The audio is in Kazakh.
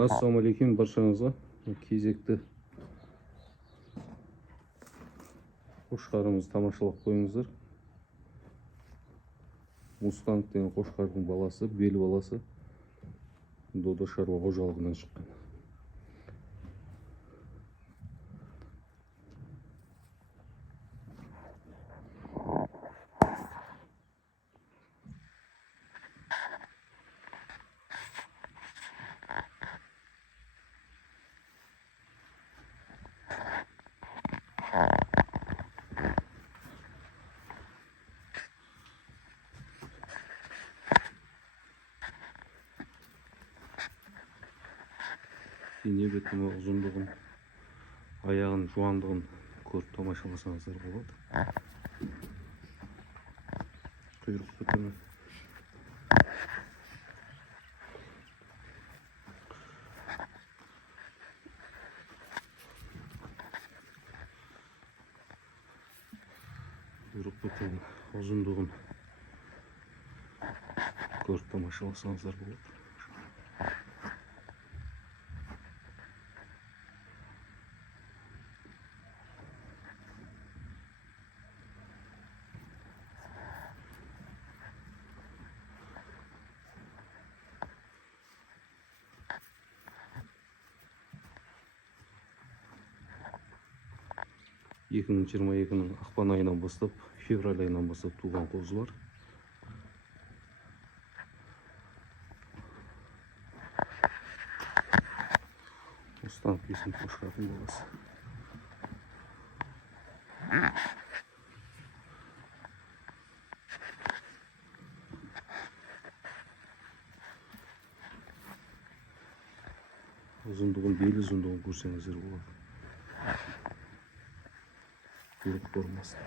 Ассалаумағалейкум баршаңызға. Кезекті қошқарымызды тамашалап қойыңыздар. Мустанг деген қошқардың баласы, бел баласы, Додо шаруа қожалығынан шыққан. Дене бітімі, ұзындығын, аяғын, жуандығын көріп тамашаласаңыздар болады. Құйрық бітімі. Құйрық бітімі, ұзындығын көріп тамашаласаңыздар болады. Екі мың жиырма екінің ақпан айынан бастап, февраль айынан бастап туған қозылар. Мустанг есім қошқардың баласы. Ұзындығын, бел ұзындығын көрсеңіздер болады. Құйрық формасы.